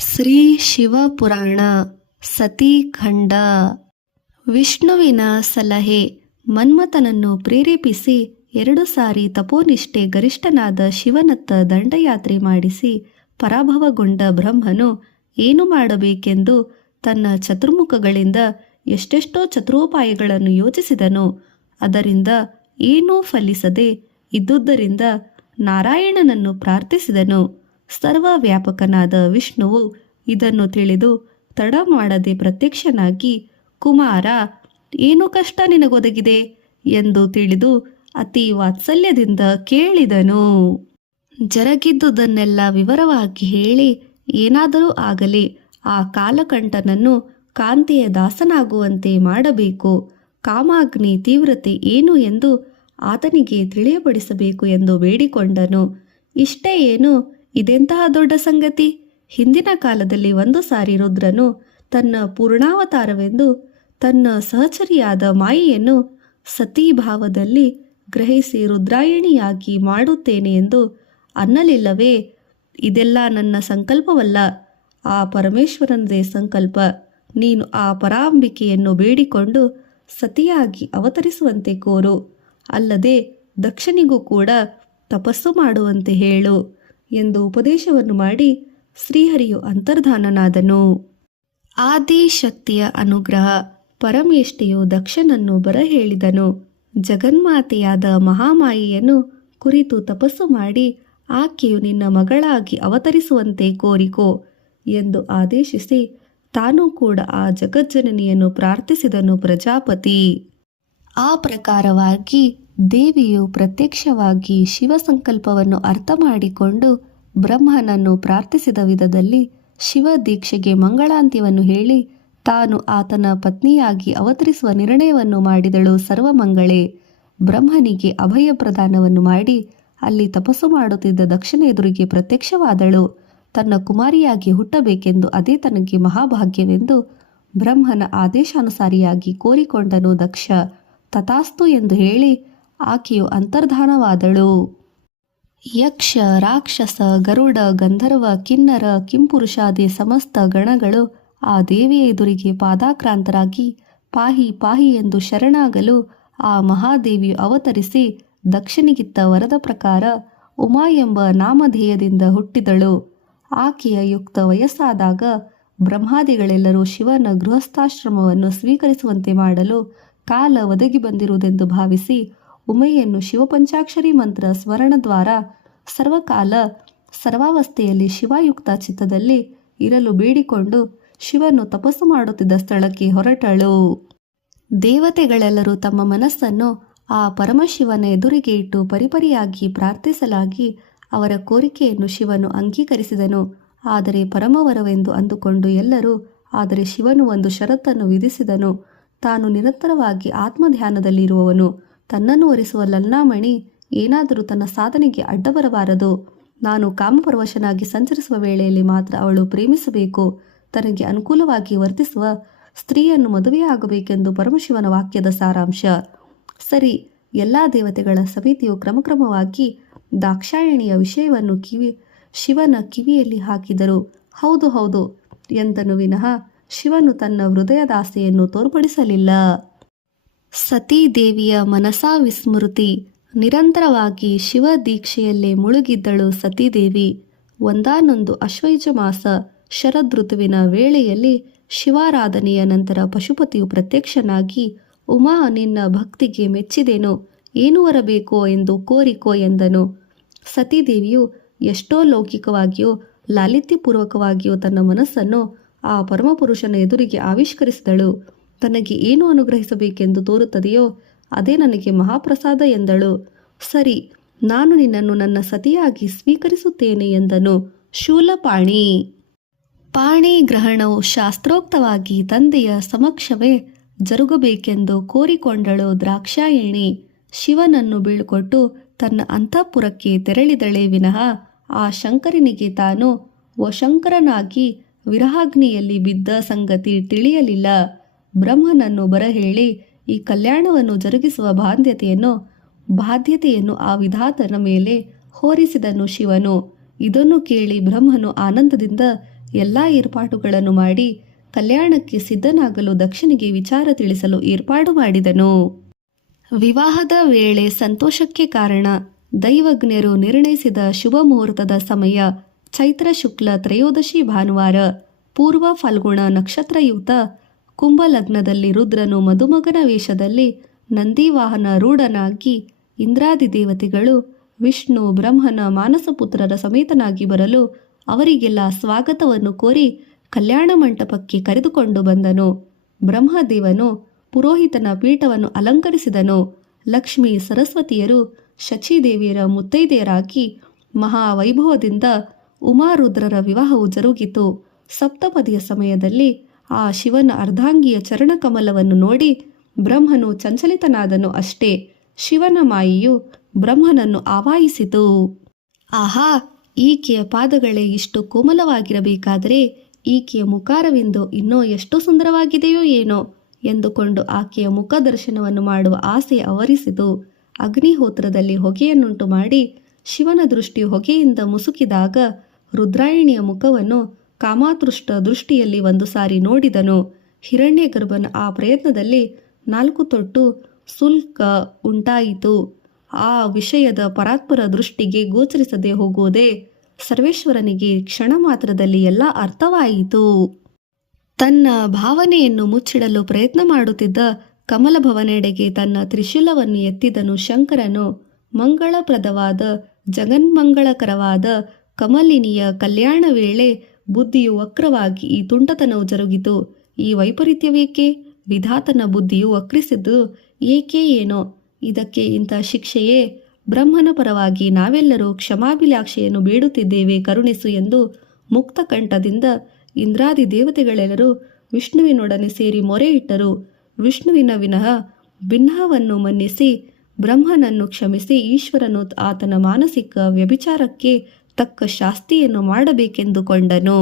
ಶ್ರೀ ಶಿವಪುರಾಣ ಸತೀಖಂಡ. ವಿಷ್ಣುವಿನ ಸಲಹೆ. ಮನ್ಮಥನನ್ನು ಪ್ರೇರೇಪಿಸಿ 2 ಸಾರಿ ತಪೋನಿಷ್ಠೆ ಗರಿಷ್ಠನಾದ ಶಿವನತ್ತ ದಂಡಯಾತ್ರೆ ಮಾಡಿಸಿ ಪರಾಭವಗೊಂಡ ಬ್ರಹ್ಮನು ಏನು ಮಾಡಬೇಕೆಂದು ತನ್ನ ಚತುರ್ಮುಖಗಳಿಂದ ಎಷ್ಟೆಷ್ಟೋ ಚತುರೋಪಾಯಗಳನ್ನು ಯೋಚಿಸಿದನು. ಅದರಿಂದ ಏನೂ ಫಲಿಸದೆ ಇದ್ದುದರಿಂದ ನಾರಾಯಣನನ್ನು ಪ್ರಾರ್ಥಿಸಿದನು. ಸರ್ವವ್ಯಾಪಕನಾದ ವಿಷ್ಣುವು ಇದನ್ನು ತಿಳಿದು ತಡ ಮಾಡದೆ ಪ್ರತ್ಯಕ್ಷನಾಗಿ, ಕುಮಾರ, ಏನು ಕಷ್ಟ ನಿನಗೊದಗಿದೆ ಎಂದು ತಿಳಿದು ಅತಿ ವಾತ್ಸಲ್ಯದಿಂದ ಕೇಳಿದನು. ಜರಗಿದ್ದುದನ್ನೆಲ್ಲ ವಿವರವಾಗಿ ಹೇಳಿ, ಏನಾದರೂ ಆಗಲಿ ಆ ಕಾಲಕಂಠನನ್ನು ಕಾಂತಿಯ ದಾಸನಾಗುವಂತೆ ಮಾಡಬೇಕು, ಕಾಮಾಗ್ನಿ ತೀವ್ರತೆ ಏನು ಎಂದು ಆತನಿಗೆ ತಿಳಿಯಪಡಿಸಬೇಕು ಎಂದು ಬೇಡಿಕೊಂಡನು. ಇಷ್ಟೇ ಏನು, ಇದೆಂತಹ ದೊಡ್ಡ ಸಂಗತಿ? ಹಿಂದಿನ ಕಾಲದಲ್ಲಿ 1 ಸಾರಿ ರುದ್ರನು ತನ್ನ ಪೂರ್ಣಾವತಾರವೆಂದು ತನ್ನ ಸಹಚರಿಯಾದ ಮಾಯೆಯನ್ನು ಸತೀಭಾವದಲ್ಲಿ ಗ್ರಹಿಸಿ ರುದ್ರಾಯಣಿಯಾಗಿ ಮಾಡುತ್ತೇನೆ ಎಂದು ಅನ್ನಲಿಲ್ಲವೇ? ಇದೆಲ್ಲ ನನ್ನ ಸಂಕಲ್ಪವಲ್ಲ, ಆ ಪರಮೇಶ್ವರನದೇ ಸಂಕಲ್ಪ. ನೀನು ಆ ಪರಾಂಬಿಕೆಯನ್ನು ಬೇಡಿಕೊಂಡು ಸತಿಯಾಗಿ ಅವತರಿಸುವಂತೆ ಕೋರು, ಅಲ್ಲದೆ ದಕ್ಷನಿಗೂ ಕೂಡ ತಪಸ್ಸು ಮಾಡುವಂತೆ ಹೇಳು ಎಂದು ಉಪದೇಶವನ್ನು ಮಾಡಿ ಶ್ರೀಹರಿಯು ಅಂತರ್ಧಾನನಾದನು. ಆದಿಶಕ್ತಿಯ ಅನುಗ್ರಹ. ಪರಮೇಷ್ಠಿಯು ದಕ್ಷನನ್ನು ಬರಹೇಳಿದನು. ಜಗನ್ಮಾತೆಯಾದ ಮಹಾಮಾಯೆಯನ್ನು ಕುರಿತು ತಪಸ್ಸು ಮಾಡಿ ಆಕೆಯು ನಿನ್ನ ಮಗಳಾಗಿ ಅವತರಿಸುವಂತೆ ಕೋರಿಕೋ ಎಂದು ಆದೇಶಿಸಿ ತಾನೂ ಕೂಡ ಆ ಜಗಜ್ಜನನಿಯನ್ನು ಪ್ರಾರ್ಥಿಸಿದನು ಪ್ರಜಾಪತಿ. ಆ ಪ್ರಕಾರವಾಗಿ ದೇವಿಯು ಪ್ರತ್ಯಕ್ಷವಾಗಿ ಶಿವ ಸಂಕಲ್ಪವನ್ನು ಅರ್ಥ ಮಾಡಿಕೊಂಡು ಬ್ರಹ್ಮನನ್ನು ಪ್ರಾರ್ಥಿಸಿದ ವಿಧದಲ್ಲಿ ಶಿವ ದೀಕ್ಷೆಗೆ ಮಂಗಳಾಂತ್ಯವನ್ನು ಹೇಳಿ ತಾನು ಆತನ ಪತ್ನಿಯಾಗಿ ಅವತರಿಸುವ ನಿರ್ಣಯವನ್ನು ಮಾಡಿದಳು. ಸರ್ವಮಂಗಳೇ. ಬ್ರಹ್ಮನಿಗೆ ಅಭಯ ಪ್ರದಾನವನ್ನು ಮಾಡಿ ಅಲ್ಲಿ ತಪಸ್ಸು ಮಾಡುತ್ತಿದ್ದ ದಕ್ಷನ ಎದುರಿಗೆ ಪ್ರತ್ಯಕ್ಷವಾದಳು. ತನ್ನ ಕುಮಾರಿಯಾಗಿ ಹುಟ್ಟಬೇಕೆಂದು ಅದೇ ತನಗೆ ಮಹಾಭಾಗ್ಯವೆಂದು ಬ್ರಹ್ಮನ ಆದೇಶಾನುಸಾರಿಯಾಗಿ ಕೋರಿಕೊಂಡನು ದಕ್ಷ. ತಥಾಸ್ತು ಎಂದು ಹೇಳಿ ಆಕೆಯು ಅಂತರ್ಧಾನವಾದಳು. ಯಕ್ಷ, ರಾಕ್ಷಸ, ಗರುಡ, ಗಂಧರ್ವ, ಕಿನ್ನರ, ಕಿಂಪುರುಷಾದಿ ಸಮಸ್ತ ಗಣಗಳು ಆ ದೇವಿಯ ಎದುರಿಗೆ ಪಾದಾಕ್ರಾಂತರಾಗಿ ಪಾಹಿ ಪಾಹಿ ಎಂದು ಶರಣಾಗಲು ಆ ಮಹಾದೇವಿಯು ಅವತರಿಸಿ ದಕ್ಷನಿಗಿತ್ತ ವರದ ಪ್ರಕಾರ ಉಮಾ ಎಂಬ ನಾಮಧೇಯದಿಂದ ಹುಟ್ಟಿದಳು. ಆಕೆಯ ಯುಕ್ತ ವಯಸ್ಸಾದಾಗ ಬ್ರಹ್ಮಾದಿಗಳೆಲ್ಲರೂ ಶಿವನ ಗೃಹಸ್ಥಾಶ್ರಮವನ್ನು ಸ್ವೀಕರಿಸುವಂತೆ ಮಾಡಲು ಕಾಲ ಒದಗಿ ಬಂದಿರುವುದೆಂದು ಭಾವಿಸಿ ಉಮೆಯನ್ನು ಶಿವಪಂಚಾಕ್ಷರಿ ಮಂತ್ರ ಸ್ಮರಣದ್ವಾರ ಸರ್ವಕಾಲ ಸರ್ವಾವಸ್ಥೆಯಲ್ಲಿ ಶಿವಾಯುಕ್ತ ಚಿತ್ತದಲ್ಲಿ ಇರಲು ಬೇಡಿಕೊಂಡು ಶಿವನು ತಪಸ್ಸು ಮಾಡುತ್ತಿದ್ದ ಸ್ಥಳಕ್ಕೆ ಹೊರಟಳು. ದೇವತೆಗಳೆಲ್ಲರೂ ತಮ್ಮ ಮನಸ್ಸನ್ನು ಆ ಪರಮಶಿವನ ಎದುರಿಗೆ ಇಟ್ಟು ಪರಿಪರಿಯಾಗಿ ಪ್ರಾರ್ಥಿಸಲಾಗಿ ಅವರ ಕೋರಿಕೆಯನ್ನು ಶಿವನು ಅಂಗೀಕರಿಸಿದನು. ಆದರೆ ಪರಮವರವೆಂದು ಅಂದುಕೊಂಡು ಎಲ್ಲರೂ, ಆದರೆ ಶಿವನು ಒಂದು ಷರತ್ತನ್ನು ವಿಧಿಸಿದನು. ತಾನು ನಿರಂತರವಾಗಿ ಆತ್ಮಧ್ಯಾನದಲ್ಲಿರುವವನು, ತನ್ನನ್ನು ಒರೆಸುವ ಲಲ್ಲಾಮಣಿ ಏನಾದರೂ ತನ್ನ ಸಾಧನೆಗೆ ಅಡ್ಡಬರಬಾರದು. ನಾನು ಕಾಮಪರವಶನಾಗಿ ಸಂಚರಿಸುವ ವೇಳೆಯಲ್ಲಿ ಮಾತ್ರ ಅವಳು ಪ್ರೇಮಿಸಬೇಕು. ತನಗೆ ಅನುಕೂಲವಾಗಿ ವರ್ತಿಸುವ ಸ್ತ್ರೀಯನ್ನು ಮದುವೆಯಾಗಬೇಕೆಂದು ಪರಮಶಿವನ ವಾಕ್ಯದ ಸಾರಾಂಶ. ಸರಿ, ಎಲ್ಲ ದೇವತೆಗಳ ಸಮಿತಿಯು ಕ್ರಮಕ್ರಮವಾಗಿ ದಾಕ್ಷಾಯಣಿಯ ವಿಷಯವನ್ನು ಶಿವನ ಕಿವಿಯಲ್ಲಿ ಹಾಕಿದರು. ಹೌದು ಹೌದು ಎಂದನು ವಿನಃ ಶಿವನು ತನ್ನ ಹೃದಯದಾಸೆಯನ್ನು ತೋರ್ಪಡಿಸಲಿಲ್ಲ. ಸತೀದೇವಿಯ ಮನಸಾ ವಿಸ್ಮೃತಿ. ನಿರಂತರವಾಗಿ ಶಿವ ದೀಕ್ಷೆಯಲ್ಲೇ ಮುಳುಗಿದ್ದಳು ಸತೀದೇವಿ. ಒಂದಾನೊಂದು ಅಶ್ವಯುಜ ಮಾಸ ಶರದೃತುವಿನ ವೇಳೆಯಲ್ಲಿ ಶಿವಾರಾಧನೆಯ ನಂತರ ಪಶುಪತಿಯು ಪ್ರತ್ಯಕ್ಷನಾಗಿ, ಉಮಾ, ನಿನ್ನ ಭಕ್ತಿಗೆ ಮೆಚ್ಚಿದೆನು, ಏನು ವರಬೇಕೋ ಎಂದು ಕೋರಿಕೋ ಎಂದನು. ಸತೀದೇವಿಯು ಎಷ್ಟೋ ಲೌಕಿಕವಾಗಿಯೂ ಲಾಲಿತ್ಯಪೂರ್ವಕವಾಗಿಯೂ ತನ್ನ ಮನಸ್ಸನ್ನು ಆ ಪರಮಪುರುಷನ ಎದುರಿಗೆ ಆವಿಷ್ಕರಿಸಿದಳು. ತನಗೆ ಏನು ಅನುಗ್ರಹಿಸಬೇಕೆಂದು ತೋರುತ್ತದೆಯೋ ಅದೇ ನನಗೆ ಮಹಾಪ್ರಸಾದ ಎಂದಳು. ಸರಿ, ನಾನು ನಿನ್ನನ್ನು ನನ್ನ ಸತಿಯಾಗಿ ಸ್ವೀಕರಿಸುತ್ತೇನೆ ಎಂದನು ಶೂಲಪಾಣಿ. ಪಾಣಿ ಗ್ರಹಣವು ಶಾಸ್ತ್ರೋಕ್ತವಾಗಿ ತಂದೆಯ ಸಮಕ್ಷವೇ ಜರುಗಬೇಕೆಂದು ಕೋರಿಕೊಂಡಳು ದ್ರಾಕ್ಷಾಯಣಿ. ಶಿವನನ್ನು ಬೀಳ್ಕೊಟ್ಟು ತನ್ನ ಅಂತಃಪುರಕ್ಕೆ ತೆರಳಿದಳೇ ವಿನಃ ಆ ಶಂಕರನಿಗೆ ತಾನು ವಶಂಕರನಾಗಿ ವಿರಹಾಗ್ನಿಯಲ್ಲಿ ಬಿದ್ದ ಸಂಗತಿ ತಿಳಿಯಲಿಲ್ಲ. ಬ್ರಹ್ಮನನ್ನು ಬರಹೇಳಿ ಈ ಕಲ್ಯಾಣವನ್ನು ಜರುಗಿಸುವ ಬಾಧ್ಯತೆಯನ್ನು ಆ ವಿಧಾತನ ಮೇಲೆ ಹೊರಿಸಿದನು ಶಿವನು. ಇದನ್ನು ಕೇಳಿ ಬ್ರಹ್ಮನು ಆನಂದದಿಂದ ಎಲ್ಲ ಏರ್ಪಾಡುಗಳನ್ನು ಮಾಡಿ ಕಲ್ಯಾಣಕ್ಕೆ ಸಿದ್ಧನಾಗಲು ದಕ್ಷನಿಗೆ ವಿಚಾರ ತಿಳಿಸಲು ಏರ್ಪಾಡು ಮಾಡಿದನು. ವಿವಾಹದ ವೇಳೆ ಸಂತೋಷಕ್ಕೆ ಕಾರಣ ದೈವಜ್ಞರು ನಿರ್ಣಯಿಸಿದ ಶುಭ ಮುಹೂರ್ತದ ಸಮಯ ಚೈತ್ರ ಶುಕ್ಲ ತ್ರಯೋದಶಿ ಭಾನುವಾರ, ಪೂರ್ವ ಫಲ್ಗುಣ ನಕ್ಷತ್ರಯುಕ್ತ ಕುಂಭ ಲಗ್ನದಲ್ಲಿ ರುದ್ರನು ಮದುಮಗನ ವೇಷದಲ್ಲಿ ನಂದಿವಾಹನ ರೂಢನಾಗಿ ಇಂದ್ರಾದಿ ದೇವತೆಗಳು ವಿಷ್ಣು ಬ್ರಹ್ಮನ ಮಾನಸಪುತ್ರರ ಸಮೇತನಾಗಿ ಬರಲು ಅವರಿಗೆಲ್ಲ ಸ್ವಾಗತವನ್ನು ಕೋರಿ ಕಲ್ಯಾಣ ಮಂಟಪಕ್ಕೆ ಕರೆದುಕೊಂಡು ಬಂದನು. ಬ್ರಹ್ಮದೇವನು ಪುರೋಹಿತನ ಪೀಠವನ್ನು ಅಲಂಕರಿಸಿದನು. ಲಕ್ಷ್ಮೀ ಸರಸ್ವತಿಯರು ಶಚೀದೇವಿಯರ ಮುತ್ತೈದೆಯರಾಗಿ ಮಹಾವೈಭವದಿಂದ ಉಮಾರುದ್ರರ ವಿವಾಹವು ಜರುಗಿತು. ಸಪ್ತಪದಿಯ ಸಮಯದಲ್ಲಿ ಆ ಶಿವನ ಅರ್ಧಾಂಗಿಯ ಚರಣಕಮಲವನ್ನು ನೋಡಿ ಬ್ರಹ್ಮನು ಚಂಚಲಿತನಾದನು. ಅಷ್ಟೇ, ಶಿವನ ಮಾಯೆಯು ಬ್ರಹ್ಮನನ್ನು ಆವಾಹಿಸಿತು. ಆಹಾ, ಈಕೆಯ ಪಾದಗಳೇ ಇಷ್ಟು ಕೋಮಲವಾಗಿರಬೇಕಾದರೆ ಈಕೆಯ ಮುಖಾರವಿಂದು ಇನ್ನೂ ಎಷ್ಟು ಸುಂದರವಾಗಿದೆಯೋ ಏನೋ ಎಂದುಕೊಂಡು ಆಕೆಯ ಮುಖ ದರ್ಶನವನ್ನು ಮಾಡುವ ಆಸೆ ಆವರಿಸಿತು. ಅಗ್ನಿಹೋತ್ರದಲ್ಲಿ ಹೊಗೆಯನ್ನುಂಟು ಮಾಡಿ ಶಿವನ ದೃಷ್ಟಿ ಹೊಗೆಯಿಂದ ಮುಸುಕಿದಾಗ ರುದ್ರಾಯಣಿಯ ಮುಖವನ್ನು ಕಾಮಾತೃಷ್ಟ ದೃಷ್ಟಿಯಲ್ಲಿ ಒಂದು ಸಾರಿ ನೋಡಿದನು. ಹಿರಣ್ಯಗರ್ಭನ ಆ ಪ್ರಯತ್ನದಲ್ಲಿ 4 ತೊಟ್ಟು ಶುಲ್ಕ ಉಂಟಾಯಿತು. ಆ ವಿಷಯದ ಪರಾತ್ಪರ ದೃಷ್ಟಿಗೆ ಗೋಚರಿಸದೆ ಹೋಗುವುದೇ ಸರ್ವೇಶ್ವರನಿಗೆ ಕ್ಷಣ ಮಾತ್ರದಲ್ಲಿ ಎಲ್ಲ ಅರ್ಥವಾಯಿತು. ತನ್ನ ಭಾವನೆಯನ್ನು ಮುಚ್ಚಿಡಲು ಪ್ರಯತ್ನ ಮಾಡುತ್ತಿದ್ದ ಕಮಲಭವನೆಡೆಗೆ ತನ್ನ ತ್ರಿಶೂಲವನ್ನು ಎತ್ತಿದನು ಶಂಕರನು. ಮಂಗಳಪ್ರದವಾದ ಜಗನ್ಮಂಗಳಕರವಾದ ಕಮಲಿನಿಯ ಕಲ್ಯಾಣ ವೇಳೆ ಬುದ್ಧಿಯು ವಕ್ರವಾಗಿ ಈ ತುಂಟತನವು ಜರುಗಿತು. ಈ ವೈಪರೀತ್ಯವೇಕೆ? ವಿಧಾತನ ಬುದ್ಧಿಯು ವಕ್ರಿಸಿದ್ದು ಏಕೆ ಏನೋ? ಇದಕ್ಕೆ ಇಂಥ ಶಿಕ್ಷೆಯೇ? ಬ್ರಹ್ಮನ ಪರವಾಗಿ ನಾವೆಲ್ಲರೂ ಕ್ಷಮಾಭಿಲಾಷೆಯನ್ನು ಬೇಡುತ್ತಿದ್ದೇವೆ, ಕರುಣಿಸು ಎಂದು ಮುಕ್ತ ಕಂಠದಿಂದ ಇಂದ್ರಾದಿ ದೇವತೆಗಳೆಲ್ಲರೂ ವಿಷ್ಣುವಿನೊಡನೆ ಸೇರಿ ಮೊರೆ ಇಟ್ಟರು. ವಿಷ್ಣುವಿನ ವಿನಃ ಭಿನ್ನವನ್ನು ಮನ್ನಿಸಿ ಬ್ರಹ್ಮನನ್ನು ಕ್ಷಮಿಸಿ ಈಶ್ವರನು ಆತನ ಮಾನಸಿಕ ವ್ಯಭಿಚಾರಕ್ಕೆ ತಕ್ಕ ಶಾಸ್ತಿಯನ್ನು ಮಾಡಬೇಕೆಂದುಕೊಂಡನು.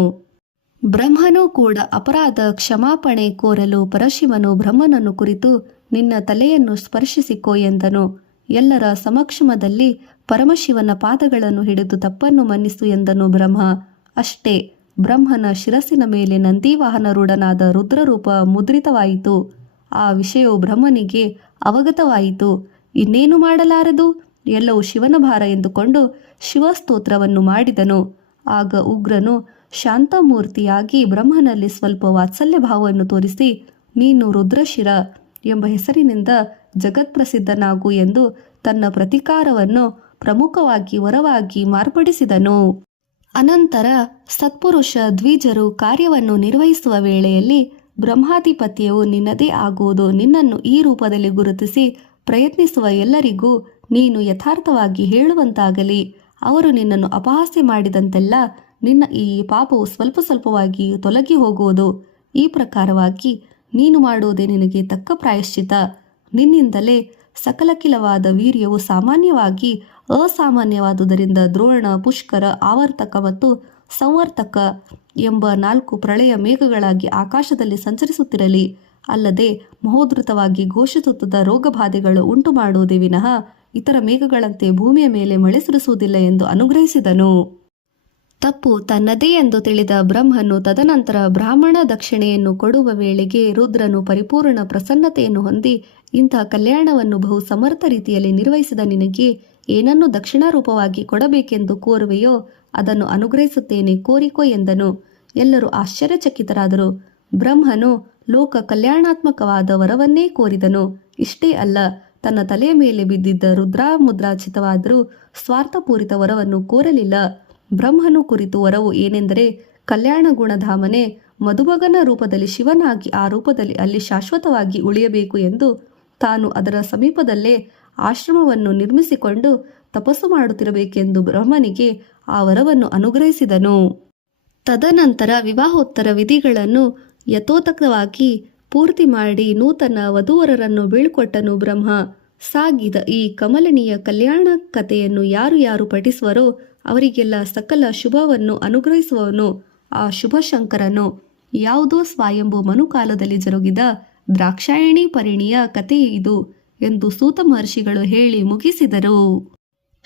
ಬ್ರಹ್ಮನೂ ಕೂಡ ಅಪರಾಧ ಕ್ಷಮಾಪಣೆ ಕೋರಲು ಪರಶಿವನು ಬ್ರಹ್ಮನನ್ನು ಕುರಿತು ನಿನ್ನ ತಲೆಯನ್ನು ಸ್ಪರ್ಶಿಸಿಕೋ ಎಂದನು. ಎಲ್ಲರ ಸಮಕ್ಷಮದಲ್ಲಿ ಪರಮಶಿವನ ಪಾದಗಳನ್ನು ಹಿಡಿದು ತಪ್ಪನ್ನು ಮನ್ನಿಸು ಎಂದನು ಬ್ರಹ್ಮ. ಅಷ್ಟೇ, ಬ್ರಹ್ಮನ ಶಿರಸ್ಸಿನ ಮೇಲೆ ನಂದಿವಾಹನರೂಢನಾದ ರುದ್ರರೂಪ ಮುದ್ರಿತವಾಯಿತು. ಆ ವಿಷಯವು ಬ್ರಹ್ಮನಿಗೆ ಅವಗತವಾಯಿತು. ಇನ್ನೇನು ಮಾಡಲಾರದು, ಎಲ್ಲವೂ ಶಿವನ ಭಾರ ಎಂದುಕೊಂಡು ಶಿವಸ್ತೋತ್ರವನ್ನು ಮಾಡಿದನು. ಆಗ ಉಗ್ರನು ಶಾಂತಮೂರ್ತಿಯಾಗಿ ಬ್ರಹ್ಮನಲ್ಲಿ ಸ್ವಲ್ಪ ವಾತ್ಸಲ್ಯ ಭಾವವನ್ನು ತೋರಿಸಿ, ನೀನು ರುದ್ರಶಿರ ಎಂಬ ಹೆಸರಿನಿಂದ ಜಗತ್ಪ್ರಸಿದ್ಧನಾಗು ಎಂದು ತನ್ನ ಪ್ರತಿಕಾರವನ್ನು ಪ್ರಮುಖವಾಗಿ ವರವಾಗಿ ಮಾರ್ಪಡಿಸಿದನು. ಅನಂತರ ಸತ್ಪುರುಷ ದ್ವಿಜರು ಕಾರ್ಯವನ್ನು ನಿರ್ವಹಿಸುವ ವೇಳೆಯಲ್ಲಿ ಬ್ರಹ್ಮಾಧಿಪತ್ಯವು ನಿನ್ನದೇ ಆಗುವುದು. ನಿನ್ನನ್ನು ಈ ರೂಪದಲ್ಲಿ ಗುರುತಿಸಿ ಪ್ರಯತ್ನಿಸುವ ಎಲ್ಲರಿಗೂ ನೀನು ಯಥಾರ್ಥವಾಗಿ ಹೇಳುವಂತಾಗಲಿ. ಅವರು ನಿನ್ನನ್ನು ಅಪಹಾಸ್ಯ ಮಾಡಿದಂತೆಲ್ಲ ನಿನ್ನ ಈ ಪಾಪವು ಸ್ವಲ್ಪ ಸ್ವಲ್ಪವಾಗಿ ತೊಲಗಿ ಹೋಗುವುದು. ಈ ಪ್ರಕಾರವಾಗಿ ನೀನು ಮಾಡುವುದೇ ನಿನಗೆ ತಕ್ಕ ಪ್ರಾಯಶ್ಚಿತ. ನಿನ್ನಿಂದಲೇ ಸಕಲಕಿಲವಾದ ವೀರ್ಯವು ಸಾಮಾನ್ಯವಾಗಿ ಅಸಾಮಾನ್ಯವಾದುದರಿಂದ ದ್ರೋಣ, ಪುಷ್ಕರ, ಆವರ್ತಕ ಮತ್ತು ಸಂವರ್ತಕ ಎಂಬ 4 ಪ್ರಳಯ ಮೇಘಗಳಾಗಿ ಆಕಾಶದಲ್ಲಿ ಸಂಚರಿಸುತ್ತಿರಲಿ. ಅಲ್ಲದೆ ಮಹೋಧೃತವಾಗಿ ಘೋಷಿಸುತ್ತಿದ್ದ ರೋಗಬಾಧೆಗಳು ಉಂಟು ಮಾಡುವುದೇ ವಿನಃ ಇತರ ಮೇಘಗಳಂತೆ ಭೂಮಿಯ ಮೇಲೆ ಮಳೆ ಸುರಿಸುವುದಿಲ್ಲ ಎಂದು ಅನುಗ್ರಹಿಸಿದನು. ತಪ್ಪು ತನ್ನದೇ ಎಂದು ತಿಳಿದ ಬ್ರಹ್ಮನು ತದನಂತರ ಬ್ರಾಹ್ಮಣ ದಕ್ಷಿಣೆಯನ್ನು ಕೊಡುವ ವೇಳೆಗೆ ರುದ್ರನು ಪರಿಪೂರ್ಣ ಪ್ರಸನ್ನತೆಯನ್ನು ಹೊಂದಿ, ಇಂಥ ಕಲ್ಯಾಣವನ್ನು ಬಹು ಸಮರ್ಥ ರೀತಿಯಲ್ಲಿ ನಿರ್ವಹಿಸಿದ ನಿನಗೆ ಏನನ್ನು ದಕ್ಷಿಣ ರೂಪವಾಗಿ ಕೊಡಬೇಕೆಂದು ಕೋರುವೆಯೋ ಅದನ್ನು ಅನುಗ್ರಹಿಸುತ್ತೇನೆ, ಕೋರಿಕೋ ಎಂದನು. ಎಲ್ಲರೂ ಆಶ್ಚರ್ಯಚಕಿತರಾದರು. ಬ್ರಹ್ಮನು ಲೋಕ ಕಲ್ಯಾಣಾತ್ಮಕವಾದ ವರವನ್ನೇ ಕೋರಿದನು. ಇಷ್ಟೇ ಅಲ್ಲ, ತನ್ನ ತಲೆಯ ಮೇಲೆ ಬಿದ್ದಿದ್ದ ರುದ್ರಾಮುದ್ರಾಚಿತವಾದರೂ ಸ್ವಾರ್ಥಪೂರಿತ ವರವನ್ನು ಕೋರಲಿಲ್ಲ. ಬ್ರಹ್ಮನು ಕುರಿತು ವರವು ಏನೆಂದರೆ, ಕಲ್ಯಾಣ ಗುಣಧಾಮನೆ ಮದುಮಗನ ರೂಪದಲ್ಲಿ ಶಿವನಾಗಿ ಆ ರೂಪದಲ್ಲಿ ಅಲ್ಲಿ ಶಾಶ್ವತವಾಗಿ ಉಳಿಯಬೇಕು ಎಂದು ತಾನು ಅದರ ಸಮೀಪದಲ್ಲೇ ಆಶ್ರಮವನ್ನು ನಿರ್ಮಿಸಿಕೊಂಡು ತಪಸ್ಸು ಮಾಡುತ್ತಿರಬೇಕೆಂದು ಬ್ರಹ್ಮನಿಗೆ ಆ ವರವನ್ನು ಅನುಗ್ರಹಿಸಿದನು. ತದನಂತರ ವಿವಾಹೋತ್ತರ ವಿಧಿಗಳನ್ನು ಯಥೋಕ್ತವಾಗಿ ಪೂರ್ತಿ ಮಾಡಿ ನೂತನ ವಧೂವರರನ್ನು ಬೀಳ್ಕೊಟ್ಟನು ಬ್ರಹ್ಮ. ಸಾಗಿದ ಈ ಕಮಲನೀಯ ಕಲ್ಯಾಣ ಕಥೆಯನ್ನು ಯಾರು ಯಾರು ಪಠಿಸುವರೋ ಅವರಿಗೆಲ್ಲ ಸಕಲ ಶುಭವನ್ನು ಅನುಗ್ರಹಿಸುವವನು ಆ ಶುಭಶಂಕರನು. ಯಾವುದೋ ಸ್ವಯಂಭೂ ಮನುಕಾಲದಲ್ಲಿ ಜರುಗಿದ ದ್ರಾಕ್ಷಾಯಣಿ ಪರಿಣಿಯ ಕಥೆ ಇದು ಎಂದು ಸೂತ ಮಹರ್ಷಿಗಳು ಹೇಳಿ ಮುಗಿಸಿದರು.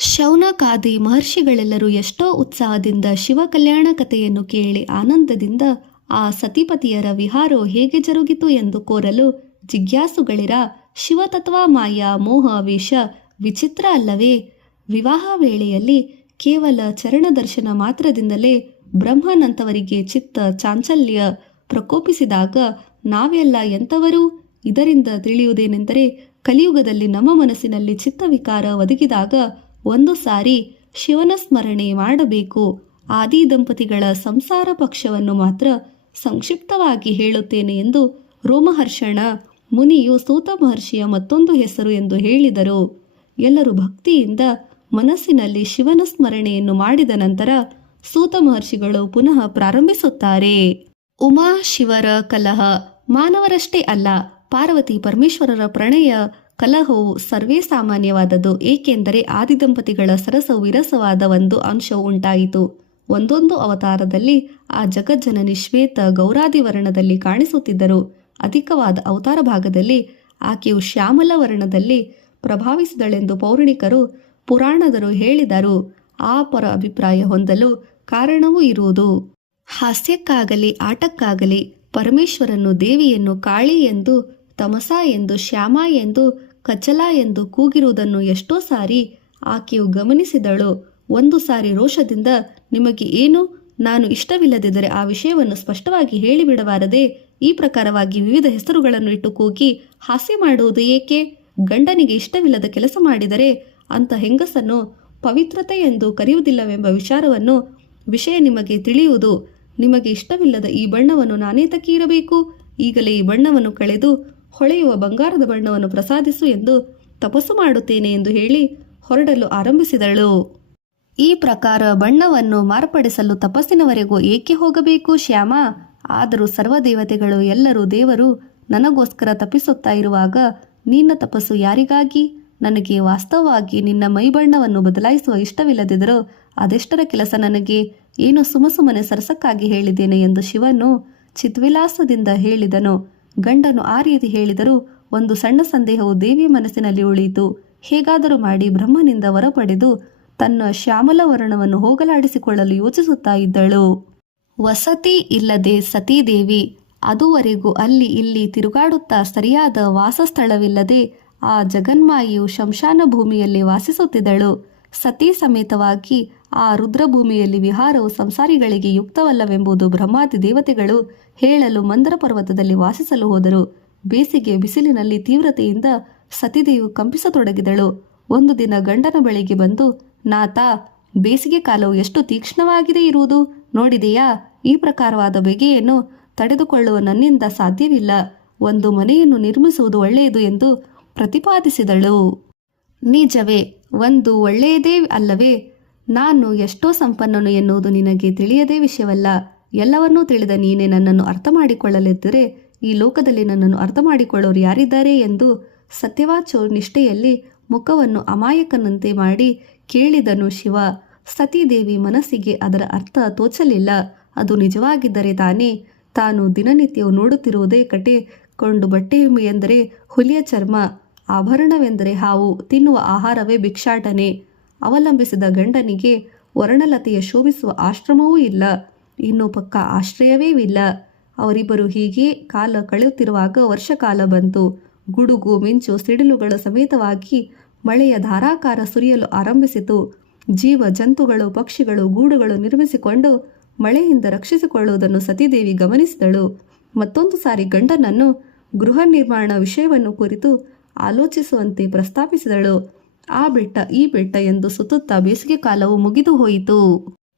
ಶೌನಕಾದಿ ಮಹರ್ಷಿಗಳೆಲ್ಲರೂ ಎಷ್ಟೋ ಉತ್ಸಾಹದಿಂದ ಶಿವ ಕಲ್ಯಾಣ ಕಥೆಯನ್ನು ಕೇಳಿ ಆನಂದದಿಂದ ಆ ಸತಿಪತಿಯರ ವಿಹಾರವು ಹೇಗೆ ಜರುಗಿತು ಎಂದು ಕೋರಲು ಜಿಜ್ಞಾಸುಗಳಿರ. ಶಿವತತ್ವ ಮಾಯಾ ಮೋಹ ವೇಷ ವಿಚಿತ್ರ ಅಲ್ಲವೇ? ವಿವಾಹ ವೇಳೆಯಲ್ಲಿ ಕೇವಲ ಚರಣ ದರ್ಶನ ಮಾತ್ರದಿಂದಲೇ ಬ್ರಹ್ಮನಂತವರಿಗೆ ಚಿತ್ತ ಚಾಂಚಲ್ಯ ಪ್ರಕೋಪಿಸಿದಾಗ ನಾವೆಲ್ಲ ಎಂಥವರು? ಇದರಿಂದ ತಿಳಿಯುವುದೇನೆಂದರೆ, ಕಲಿಯುಗದಲ್ಲಿ ನಮ್ಮ ಮನಸ್ಸಿನಲ್ಲಿ ಚಿತ್ತವಿಕಾರ ಒದಗಿದಾಗ ಒಂದು ಸಾರಿ ಶಿವನ ಸ್ಮರಣೆ ಮಾಡಬೇಕು. ಆದಿ ದಂಪತಿಗಳ ಸಂಸಾರ ಪಕ್ಷವನ್ನು ಮಾತ್ರ ಸಂಕ್ಷಿಪ್ತವಾಗಿ ಹೇಳುತ್ತೇನೆ ಎಂದು ರೋಮಹರ್ಷಣ ಮುನಿಯು ಸೂತ ಮಹರ್ಷಿಯ ಮತ್ತೊಂದು ಹೆಸರು ಎಂದು ಹೇಳಿದರು. ಎಲ್ಲರೂ ಭಕ್ತಿಯಿಂದ ಮನಸ್ಸಿನಲ್ಲಿ ಶಿವನ ಸ್ಮರಣೆಯನ್ನು ಮಾಡಿದ ನಂತರ ಸೂತ ಮಹರ್ಷಿಗಳು ಪುನಃ ಪ್ರಾರಂಭಿಸುತ್ತಾರೆ. ಉಮಾ ಶಿವರ ಕಲಹ ಮಾನವರಷ್ಟೇ ಅಲ್ಲ, ಪಾರ್ವತಿ ಪರಮೇಶ್ವರರ ಪ್ರಣಯ ಕಲಹವು ಸರ್ವೇ ಸಾಮಾನ್ಯವಾದದ್ದು. ಏಕೆಂದರೆ ಆದಿದಂಪತಿಗಳ ಸರಸವು ವಿರಸವಾದ ಒಂದು ಅಂಶವು ಉಂಟಾಯಿತು. ಒಂದೊಂದು ಅವತಾರದಲ್ಲಿ ಆ ಜಗಜ್ಜನನಿ ಶ್ವೇತ ಗೌರಾದಿ ವರ್ಣದಲ್ಲಿ ಕಾಣಿಸುತ್ತಿದ್ದರು. ಅಧಿಕವಾದ ಅವತಾರ ಭಾಗದಲ್ಲಿ ಆಕೆಯು ಶ್ಯಾಮಲ ವರ್ಣದಲ್ಲಿ ಪ್ರಭಾವಿಸಿದಳೆಂದು ಪೌರಾಣಿಕರು ಪುರಾಣದರು ಹೇಳಿದರು. ಆ ಪರ ಅಭಿಪ್ರಾಯ ಹೊಂದಲು ಕಾರಣವೂ ಇರುವುದು. ಹಾಸ್ಯಕ್ಕಾಗಲಿ ಆಟಕ್ಕಾಗಲಿ ಪರಮೇಶ್ವರನು ದೇವಿಯನ್ನು ಕಾಳಿ ಎಂದು, ತಮಸ ಎಂದು, ಶ್ಯಾಮ ಎಂದು, ಕಚ್ಚಲ ಎಂದು ಕೂಗಿರುವುದನ್ನು ಎಷ್ಟೋ ಸಾರಿ ಆಕೆಯು ಗಮನಿಸಿದಳು. ಒಂದು ಸಾರಿ ರೋಷದಿಂದ, ನಿಮಗೆ ಏನು, ನಾನು ಇಷ್ಟವಿಲ್ಲದಿದ್ದರೆ ಆ ವಿಷಯವನ್ನು ಸ್ಪಷ್ಟವಾಗಿ ಹೇಳಿಬಿಡಬಾರದೆ? ಈ ಪ್ರಕಾರವಾಗಿ ವಿವಿಧ ಹೆಸರುಗಳನ್ನು ಇಟ್ಟು ಕೂಗಿ ಹಾಸ್ಯ ಮಾಡುವುದು ಏಕೆ? ಗಂಡನಿಗೆ ಇಷ್ಟವಿಲ್ಲದ ಕೆಲಸ ಮಾಡಿದರೆ ಅಂಥ ಹೆಂಗಸನ್ನು ಪವಿತ್ರತೆ ಎಂದು ಕರೆಯುವುದಿಲ್ಲವೆಂಬ ವಿಷಯ ನಿಮಗೆ ತಿಳಿಯುವುದು. ನಿಮಗೆ ಇಷ್ಟವಿಲ್ಲದ ಈ ಬಣ್ಣವನ್ನು ನಾನೇತಕ್ಕೆ ಇರಬೇಕು? ಈಗಲೇ ಈ ಬಣ್ಣವನ್ನು ಕಳೆದು ಹೊಳೆಯುವ ಬಂಗಾರದ ಬಣ್ಣವನ್ನು ಪ್ರಸಾದಿಸು ಎಂದು ತಪಸ್ಸು ಮಾಡುತ್ತೇನೆ ಎಂದು ಹೇಳಿ ಹೊರಡಲು ಆರಂಭಿಸಿದಳು. ಈ ಪ್ರಕಾರ ಬಣ್ಣವನ್ನು ಮಾರ್ಪಡಿಸಲು ತಪಸ್ಸಿನವರೆಗೂ ಏಕೆ ಹೋಗಬೇಕು ಶ್ಯಾಮ? ಆದರೂ ಸರ್ವದೇವತೆಗಳು ಎಲ್ಲರೂ ದೇವರು ನನಗೋಸ್ಕರ ತಪ್ಪಿಸುತ್ತಾ ಇರುವಾಗ ನಿನ್ನ ತಪಸ್ಸು ಯಾರಿಗಾಗಿ? ನನಗೆ ವಾಸ್ತವವಾಗಿ ನಿನ್ನ ಮೈಬಣ್ಣವನ್ನು ಬದಲಾಯಿಸುವ ಇಷ್ಟವಿಲ್ಲದಿದ್ದರೂ ಅದೆಷ್ಟರ ಕೆಲಸ ನನಗೆ? ಏನು ಸುಮ್ಮನೆ ಸರಸಕ್ಕಾಗಿ ಹೇಳಿದ್ದೇನೆ ಎಂದು ಶಿವನು ಚಿದ್ವಿಲಾಸದಿಂದ ಹೇಳಿದನು. ಗಂಡನು ಆ ರೀತಿ ಹೇಳಿದರೂ ಒಂದು ಸಣ್ಣ ಸಂದೇಹವು ದೇವಿಯ ಮನಸ್ಸಿನಲ್ಲಿ ಉಳಿಯಿತು. ಹೇಗಾದರೂ ಮಾಡಿ ಬ್ರಹ್ಮನಿಂದ ವರ ಪಡೆದು ತನ್ನ ಶ್ಯಾಮಲ ವರ್ಣವನ್ನು ಹೋಗಲಾಡಿಸಿಕೊಳ್ಳಲು ಯೋಚಿಸುತ್ತಾ ಇದ್ದಳು. ವಸತಿ ಇಲ್ಲದೆ ಸತೀದೇವಿ ಅದುವರೆಗೂ ಅಲ್ಲಿ ಇಲ್ಲಿ ತಿರುಗಾಡುತ್ತಾ ಸರಿಯಾದ ವಾಸಸ್ಥಳವಿಲ್ಲದೆ ಆ ಜಗನ್ಮಾಯಿಯು ಶಂಶಾನ ಭೂಮಿಯಲ್ಲಿ ವಾಸಿಸುತ್ತಿದ್ದಳು. ಸತಿ ಸಮೇತವಾಗಿ ಆ ರುದ್ರಭೂಮಿಯಲ್ಲಿ ವಿಹಾರವು ಸಂಸಾರಿಗಳಿಗೆ ಯುಕ್ತವಲ್ಲವೆಂಬುದು ಬ್ರಹ್ಮಾದಿ ದೇವತೆಗಳು ಹೇಳಲು ಮಂದರ ಪರ್ವತದಲ್ಲಿ ವಾಸಿಸಲು ಹೋದರು. ಬೇಸಿಗೆ ಬಿಸಿಲಿನಲ್ಲಿ ತೀವ್ರತೆಯಿಂದ ಸತಿದೇವಿಯು ಕಂಪಿಸತೊಡಗಿದಳು. ಒಂದು ದಿನ ಗಂಡನ ಬಳಿಗೆ ಬಂದು, ನಾಥ, ಬೇಸಿಗೆ ಕಾಲವು ಎಷ್ಟು ತೀಕ್ಷ್ಣವಾಗಿದೆ ಇರುವುದು ನೋಡಿದೆಯಾ? ಈ ಪ್ರಕಾರವಾದ ಬೆಗೆಯನ್ನು ತಡೆದುಕೊಳ್ಳುವ ನನ್ನಿಂದ ಸಾಧ್ಯವಿಲ್ಲ. ಒಂದು ಮನೆಯನ್ನು ನಿರ್ಮಿಸುವುದು ಒಳ್ಳೆಯದು ಎಂದು ಪ್ರತಿಪಾದಿಸಿದಳು. ನಿಜವೇ, ಒಂದು ಒಳ್ಳೆಯದೇ ಅಲ್ಲವೇ? ನಾನು ಎಷ್ಟೋ ಸಂಪನ್ನನು ಎನ್ನುವುದು ನಿನಗೆ ತಿಳಿಯದೇ ವಿಷಯವಲ್ಲ. ಎಲ್ಲವನ್ನೂ ತಿಳಿದ ನೀನೇ ನನ್ನನ್ನು ಅರ್ಥ ಮಾಡಿಕೊಳ್ಳಲಿದ್ದರೆ ಈ ಲೋಕದಲ್ಲಿ ನನ್ನನ್ನು ಅರ್ಥ ಮಾಡಿಕೊಳ್ಳೋರು ಯಾರಿದ್ದಾರೆ ಎಂದು ಸತ್ಯವಾಚೋ ನಿಷ್ಠೆಯಲ್ಲಿ ಮುಖವನ್ನು ಅಮಾಯಕನಂತೆ ಮಾಡಿ ಕೇಳಿದನು ಶಿವ. ಸತೀದೇವಿ ಮನಸ್ಸಿಗೆ ಅದರ ಅರ್ಥ ತೋಚಲಿಲ್ಲ. ಅದು ನಿಜವಾಗಿದ್ದರೆ ತಾನೇ ತಾನು ದಿನನಿತ್ಯವೂ ನೋಡುತ್ತಿರುವುದೇ ಕಟ್ಟಿಕೊಂಡು ಬಟ್ಟೆ ಎಂದರೆ ಹುಲಿಯ ಚರ್ಮ, ಆಭರಣವೆಂದರೆ ಹಾವು, ತಿನ್ನುವ ಆಹಾರವೇ ಭಿಕ್ಷಾಟನೆ, ಅವಲಂಬಿಸಿದ ಗಂಡನಿಗೆ ವರ್ಣಲತೆಯ ಶೋಭಿಸುವ ಆಶ್ರಮವೂ ಇಲ್ಲ, ಇನ್ನು ಪಕ್ಕ ಆಶ್ರಯವೇ ಇಲ್ಲ. ಅವರಿಬ್ಬರು ಹೀಗೆ ಕಾಲ ಕಳೆಯುತ್ತಿರುವಾಗ ವರ್ಷಕಾಲ ಬಂತು. ಗುಡುಗು ಮಿಂಚು ಸಿಡಿಲುಗಳ ಸಮೇತವಾಗಿ ಮಳೆಯ ಧಾರಾಕಾರ ಸುರಿಯಲು ಆರಂಭಿಸಿತು. ಜೀವ ಜಂತುಗಳು ಪಕ್ಷಿಗಳು ಗೂಡುಗಳು ನಿರ್ಮಿಸಿಕೊಂಡು ಮಳೆಯಿಂದ ರಕ್ಷಿಸಿಕೊಳ್ಳುವುದನ್ನು ಸತೀದೇವಿ ಗಮನಿಸಿದಳು. ಮತ್ತೊಂದು ಸಾರಿ ಗಂಡನನ್ನು ಗೃಹ ನಿರ್ಮಾಣ ವಿಷಯವನ್ನು ಕುರಿತು ಆಲೋಚಿಸುವಂತೆ ಪ್ರಸ್ತಾಪಿಸಿದಳು. ಆ ಬೆಟ್ಟ ಈ ಬೆಟ್ಟ ಎಂದು ಸುತ್ತುತ್ತಾ ಬೇಸಿಗೆ ಕಾಲವು ಮುಗಿದು ಹೋಯಿತು.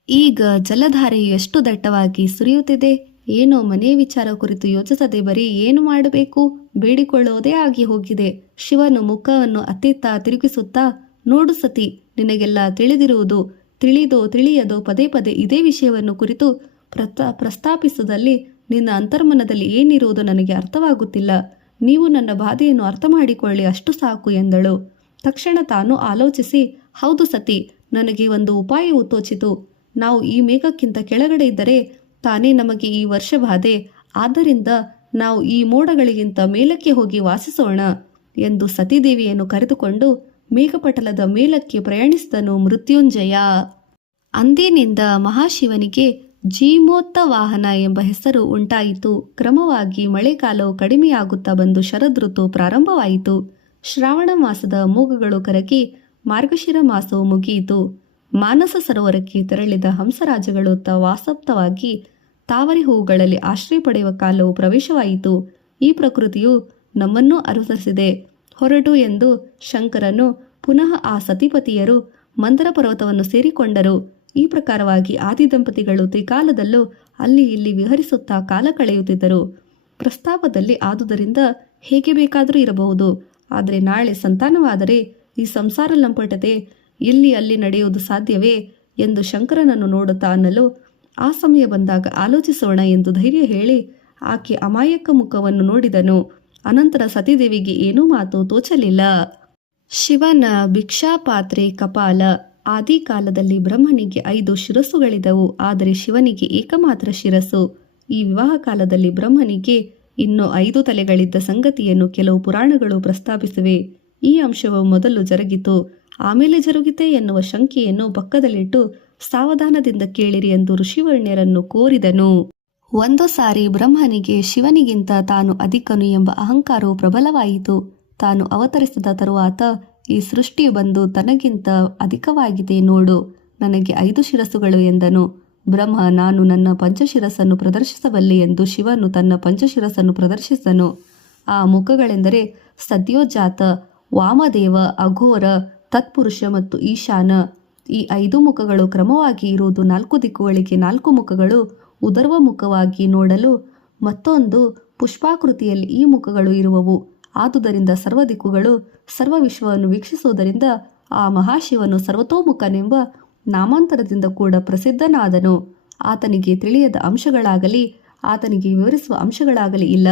ಈಗ ಜಲಧಾರೆಯು ಎಷ್ಟು ದಟ್ಟವಾಗಿ ಸುರಿಯುತ್ತಿದೆ. ಏನೋ ಮನೆ ವಿಚಾರ ಕುರಿತು ಯೋಚಿಸದೆ ಬರೀ ಏನು ಮಾಡಬೇಕು ಬೇಡಿಕೊಳ್ಳುವುದೇ ಆಗಿ ಹೋಗಿದೆ. ಶಿವನು ಮುಖವನ್ನು ಅತ್ತಿತ್ತ ತಿರುಗಿಸುತ್ತಾ, ನೋಡು ಸತಿ, ನಿನಗೆಲ್ಲ ತಿಳಿದಿರುವುದು, ತಿಳಿದೋ ತಿಳಿಯದೋ ಪದೇ ಪದೇ ಇದೇ ವಿಷಯವನ್ನು ಕುರಿತು ಪ್ರಸ್ತಾಪಿಸುವುದಲ್ಲಿ ನಿನ್ನ ಅಂತರ್ಮನದಲ್ಲಿ ಏನಿರುವುದು ನನಗೆ ಅರ್ಥವಾಗುತ್ತಿಲ್ಲ. ನೀವು ನನ್ನ ಬಾಧೆಯನ್ನು ಅರ್ಥ ಮಾಡಿಕೊಳ್ಳಿ, ಅಷ್ಟು ಸಾಕು ಎಂದಳು. ತಕ್ಷಣ ತಾನು ಆಲೋಚಿಸಿ, ಹೌದು ಸತಿ, ನನಗೆ ಒಂದು ಉಪಾಯವು ತೋಚಿತು. ನಾವು ಈ ಮೇಘಕ್ಕಿಂತ ಕೆಳಗಡೆ ಇದ್ದರೆ ತಾನೇ ನಮಗೆ ಈ ವರ್ಷ ಬಾಧೆ. ಆದ್ದರಿಂದ ನಾವು ಈ ಮೋಡಗಳಿಗಿಂತ ಮೇಲಕ್ಕೆ ಹೋಗಿ ವಾಸಿಸೋಣ ಎಂದು ಸತೀದೇವಿಯನ್ನು ಕರೆದುಕೊಂಡು ಮೇಘಪಟಲದ ಮೇಲಕ್ಕೆ ಪ್ರಯಾಣಿಸಿದನು ಮೃತ್ಯುಂಜಯ. ಅಂದಿನಿಂದ ಮಹಾಶಿವನಿಗೆ ಜೀಮೋತ್ತವಾಹನ ಎಂಬ ಹೆಸರು ಉಂಟಾಯಿತು. ಕ್ರಮವಾಗಿ ಮಳೆಗಾಲವು ಕಡಿಮೆಯಾಗುತ್ತಾ ಬಂದು ಶರದೃತು ಪ್ರಾರಂಭವಾಯಿತು. ಶ್ರಾವಣ ಮಾಸದ ಮೂಗಗಳು ಕರಗಿ ಮಾರ್ಗಶಿರ ಮಾಸವು ಮುಗಿಯಿತು. ಮಾನಸ ಸರೋವರಕ್ಕೆ ತೆರಳಿದ ಹಂಸರಾಜಗಳು ವಾಸಪ್ತವಾಗಿ ತಾವರೆ ಹೂವುಗಳಲ್ಲಿ ಆಶ್ರಯ ಪಡೆಯುವ ಕಾಲವು ಪ್ರವೇಶವಾಯಿತು. ಈ ಪ್ರಕೃತಿಯು ನಮ್ಮನ್ನೂ ಅನುಸರಿಸಿದೆ ಹೊರಟು ಎಂದು ಶಂಕರನು ಪುನಃ ಆ ಸತಿಪತಿಯರು ಮಂದರ ಪರ್ವತವನ್ನು ಸೇರಿಕೊಂಡರು. ಈ ಪ್ರಕಾರವಾಗಿ ಆದಿ ದಂಪತಿಗಳು ತ್ರಿಕಾಲದಲ್ಲೂ ಅಲ್ಲಿ ಇಲ್ಲಿ ವಿಹರಿಸುತ್ತಾ ಕಾಲ ಕಳೆಯುತ್ತಿದ್ದರು. ಪ್ರಸ್ತಾಪದಲ್ಲಿ ಆದುದರಿಂದ ಹೇಗೆ ಬೇಕಾದರೂ ಇರಬಹುದು, ಆದರೆ ನಾಳೆ ಸಂತಾನವಾದರೆ ಈ ಸಂಸಾರ ಲಂಪಟತೆ ಇಲ್ಲಿ ಅಲ್ಲಿ ನಡೆಯುವುದು ಸಾಧ್ಯವೇ ಎಂದು ಶಂಕರನನ್ನು ನೋಡುತ್ತಾ ಅನ್ನಲು, ಆ ಸಮಯ ಬಂದಾಗ ಆಲೋಚಿಸೋಣ ಎಂದು ಧೈರ್ಯ ಹೇಳಿ ಆಕೆ ಅಮಾಯಕ ಮುಖವನ್ನು ನೋಡಿದನು. ಅನಂತರ ಸತೀದೇವಿಗೆ ಏನೂ ಮಾತು ತೋಚಲಿಲ್ಲ. ಶಿವನ ಭಿಕ್ಷಾಪಾತ್ರೆ ಕಪಾಲ. ಆದಿಕಾಲದಲ್ಲಿ ಬ್ರಹ್ಮನಿಗೆ 5 ಶಿರಸ್ಸುಗಳಿದ್ದವು, ಆದರೆ ಶಿವನಿಗೆ ಏಕಮಾತ್ರ ಶಿರಸ್ಸು. ಈ ವಿವಾಹ ಕಾಲದಲ್ಲಿ ಬ್ರಹ್ಮನಿಗೆ ಇನ್ನೂ 5 ತಲೆಗಳಿದ್ದ ಸಂಗತಿಯನ್ನು ಕೆಲವು ಪುರಾಣಗಳು ಪ್ರಸ್ತಾಪಿಸಿವೆ. ಈ ಅಂಶವು ಮೊದಲು ಜರುಗಿತು, ಆಮೇಲೆ ಜರುಗಿದೆ ಎನ್ನುವ ಶಂಕೆಯನ್ನು ಪಕ್ಕದಲ್ಲಿಟ್ಟು ಸಾವಧಾನದಿಂದ ಕೇಳಿರಿ ಎಂದು ಋಷಿವರ್ಣ್ಯರನ್ನು ಕೋರಿದನು. ಒಂದು ಸಾರಿ ಬ್ರಹ್ಮನಿಗೆ ಶಿವನಿಗಿಂತ ತಾನು ಅಧಿಕನು ಎಂಬ ಅಹಂಕಾರವು ಪ್ರಬಲವಾಯಿತು. ತಾನು ಅವತರಿಸಿದ ತರುవాత ಈ ಸೃಷ್ಟಿಯು ಬಂದು ತನಗಿಂತ ಅಧಿಕವಾಗಿದೆ ನೋಡು, ನನಗೆ 5 ಶಿರಸ್ಸುಗಳು ಎಂದನು. ಬ್ರಹ್ಮ, ನಾನು ನನ್ನ ಪಂಚಶಿರಸ್ಸನ್ನು ಪ್ರದರ್ಶಿಸಬಲ್ಲೆ ಎಂದು ಶಿವನು ತನ್ನ ಪಂಚಶಿರಸ್ಸನ್ನು ಪ್ರದರ್ಶಿಸಿದನು. ಆ ಮುಖಗಳೆಂದರೆ ಸದ್ಯೋಜಾತ, ವಾಮದೇವ, ಅಘೋರ, ತತ್ಪುರುಷ ಮತ್ತು ಈಶಾನ. ಈ 5 ಮುಖಗಳು ಕ್ರಮವಾಗಿ ಇರುವುದು 4 ದಿಕ್ಕುಗಳಿಗೆ 4 ಮುಖಗಳು ಉದರ್ವ ಮುಖವಾಗಿ ನೋಡಲು, ಮತ್ತೊಂದು ಪುಷ್ಪಾಕೃತಿಯಲ್ಲಿ ಈ ಮುಖಗಳು ಇರುವವು. ಆದುದರಿಂದ ಸರ್ವ ದಿಕ್ಕುಗಳು ಸರ್ವ ವಿಶ್ವವನ್ನು ವೀಕ್ಷಿಸುವುದರಿಂದ ಆ ಮಹಾಶಿವನು ಸರ್ವತೋಮುಖನೆಂಬ ನಾಮಾಂತರದಿಂದ ಕೂಡ ಪ್ರಸಿದ್ಧನಾದನು. ಆತನಿಗೆ ತಿಳಿಯದ ಅಂಶಗಳಾಗಲಿ ಆತನಿಗೆ ವಿವರಿಸುವ ಅಂಶಗಳಾಗಲಿ ಇಲ್ಲ.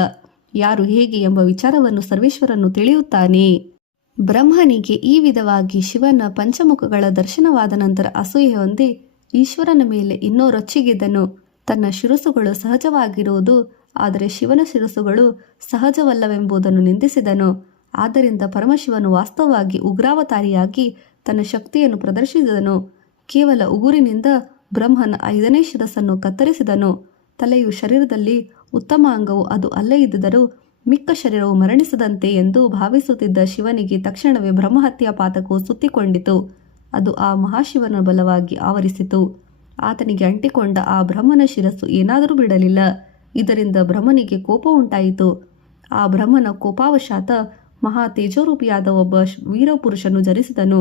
ಯಾರು ಹೇಗೆ ಎಂಬ ವಿಚಾರವನ್ನು ಸರ್ವೇಶ್ವರನು ತಿಳಿಯುತ್ತಾನೆ. ಬ್ರಹ್ಮನಿಗೆ ಈ ವಿಧವಾಗಿ ಶಿವನ ಪಂಚಮುಖಗಳ ದರ್ಶನವಾದ ನಂತರ ಅಸೂಯೆ ಹೊಂದಿ ಈಶ್ವರನ ಮೇಲೆ ಇನ್ನೂ ರೊಚ್ಚಿಗೆದ್ದನು. ತನ್ನ ಶಿರಸ್ಸುಗಳು ಸಹಜವಾಗಿರುವುದು, ಆದರೆ ಶಿವನ ಶಿರಸ್ಸುಗಳು ಸಹಜವಲ್ಲವೆಂಬುದನ್ನು ನಿಂದಿಸಿದನು. ಆದ್ದರಿಂದ ಪರಮಶಿವನು ವಾಸ್ತವವಾಗಿ ಉಗ್ರಾವತಾರಿಯಾಗಿ ತನ್ನ ಶಕ್ತಿಯನ್ನು ಪ್ರದರ್ಶಿಸಿದನು. ಕೇವಲ ಉಗುರಿನಿಂದ ಬ್ರಹ್ಮನ 5ನೇ ಶಿರಸ್ಸನ್ನು ಕತ್ತರಿಸಿದನು. ತಲೆಯು ಶರೀರದಲ್ಲಿ ಉತ್ತಮ ಅಂಗವು ಅದು ಅಲ್ಲೇ ಇದ್ದರೂ ಮಿಕ್ಕ ಶರೀರವು ಮರಣಿಸದಂತೆ ಎಂದು ಭಾವಿಸುತ್ತಿದ್ದ ಶಿವನಿಗೆ ತಕ್ಷಣವೇ ಬ್ರಹ್ಮಹತ್ಯಾ ಪಾತಕವು ಸುತ್ತಿಕೊಂಡಿತು. ಅದು ಆ ಮಹಾಶಿವನ ಬಲವಾಗಿ ಆವರಿಸಿತು. ಆತನಿಗೆ ಅಂಟಿಕೊಂಡ ಆ ಬ್ರಹ್ಮನ ಶಿರಸ್ಸು ಏನಾದರೂ ಬಿಡಲಿಲ್ಲ. ಇದರಿಂದ ಬ್ರಹ್ಮನಿಗೆ ಕೋಪ ಉಂಟಾಯಿತು. ಆ ಬ್ರಹ್ಮನ ಕೋಪಾವಶಾತ ಮಹಾ ತೇಜೋರೂಪಿಯಾದ ಒಬ್ಬ ವೀರಪುರುಷನು ಜನಿಸಿದನು.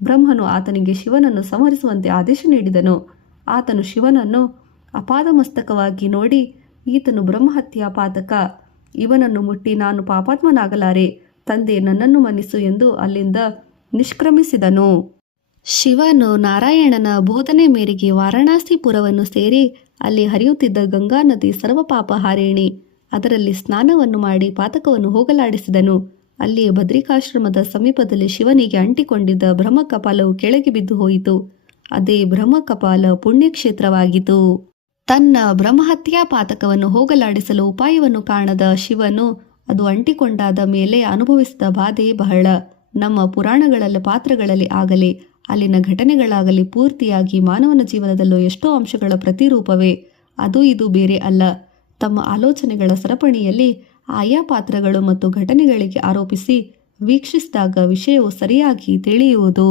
ಬ್ರಹ್ಮನು ಆತನಿಗೆ ಶಿವನನ್ನು ಸಂಹರಿಸುವಂತೆ ಆದೇಶ ನೀಡಿದನು. ಆತನು ಶಿವನನ್ನು ಅಪಾದಮಸ್ತಕವಾಗಿ ನೋಡಿ, ಈತನು ಬ್ರಹ್ಮಹತ್ಯಾ ಪಾತಕ, ಇವನನ್ನು ಮುಟ್ಟಿ ನಾನು ಪಾಪಾತ್ಮನಾಗಲಾರೆ, ತಂದೆ ನನ್ನನ್ನು ಮನ್ನಿಸು ಎಂದು ಅಲ್ಲಿಂದ ನಿಷ್ಕ್ರಮಿಸಿದನು. ಶಿವನು ನಾರಾಯಣನ ಬೋಧನೆ ಮೇರೆಗೆ ವಾರಣಾಸಿಪುರವನ್ನು ಸೇರಿ ಅಲ್ಲಿ ಹರಿಯುತ್ತಿದ್ದ ಗಂಗಾ ನದಿ ಸರ್ವಪಾಪಹಾರಿಣಿ. ಅದರಲ್ಲಿ ಸ್ನಾನವನ್ನು ಮಾಡಿ ಪಾತಕವನ್ನು ಹೋಗಲಾಡಿಸಿದನು. ಅಲ್ಲಿ ಬದ್ರಿಕಾಶ್ರಮದ ಸಮೀಪದಲ್ಲಿ ಶಿವನಿಗೆ ಅಂಟಿಕೊಂಡಿದ್ದ ಬ್ರಹ್ಮಕಪಾಲವು ಕೆಳಗೆ ಬಿದ್ದು ಹೋಯಿತು. ಅದೇ ಬ್ರಹ್ಮಕಪಾಲ ಪುಣ್ಯಕ್ಷೇತ್ರವಾಗಿತು. ತನ್ನ ಬ್ರಹ್ಮಹತ್ಯಾ ಪಾತಕವನ್ನು ಹೋಗಲಾಡಿಸಲು ಉಪಾಯವನ್ನು ಕಾಣದ ಶಿವನು ಅದು ಅಂಟಿಕೊಂಡಾದ ಮೇಲೆ ಅನುಭವಿಸಿದ ಬಾಧೆ ಬಹಳ. ನಮ್ಮ ಪುರಾಣಗಳಲ್ಲಿ ಪಾತ್ರಗಳಲ್ಲಿ ಆಗಲಿ ಅಲ್ಲಿನ ಘಟನೆಗಳಾಗಲಿ ಪೂರ್ತಿಯಾಗಿ ಮಾನವನ ಜೀವನದಲ್ಲೂ ಎಷ್ಟೋ ಅಂಶಗಳ ಪ್ರತಿರೂಪವೇ. ಅದು ಇದು ಬೇರೆ ಅಲ್ಲ. ತಮ್ಮ ಆಲೋಚನೆಗಳ ಸರಪಣಿಯಲ್ಲಿ ಆಯಾ ಪಾತ್ರಗಳು ಮತ್ತು ಘಟನೆಗಳಿಗೆ ಆರೋಪಿಸಿ ವೀಕ್ಷಿಸಿದಾಗ ವಿಷಯವು ಸರಿಯಾಗಿ ತಿಳಿಯುವುದು.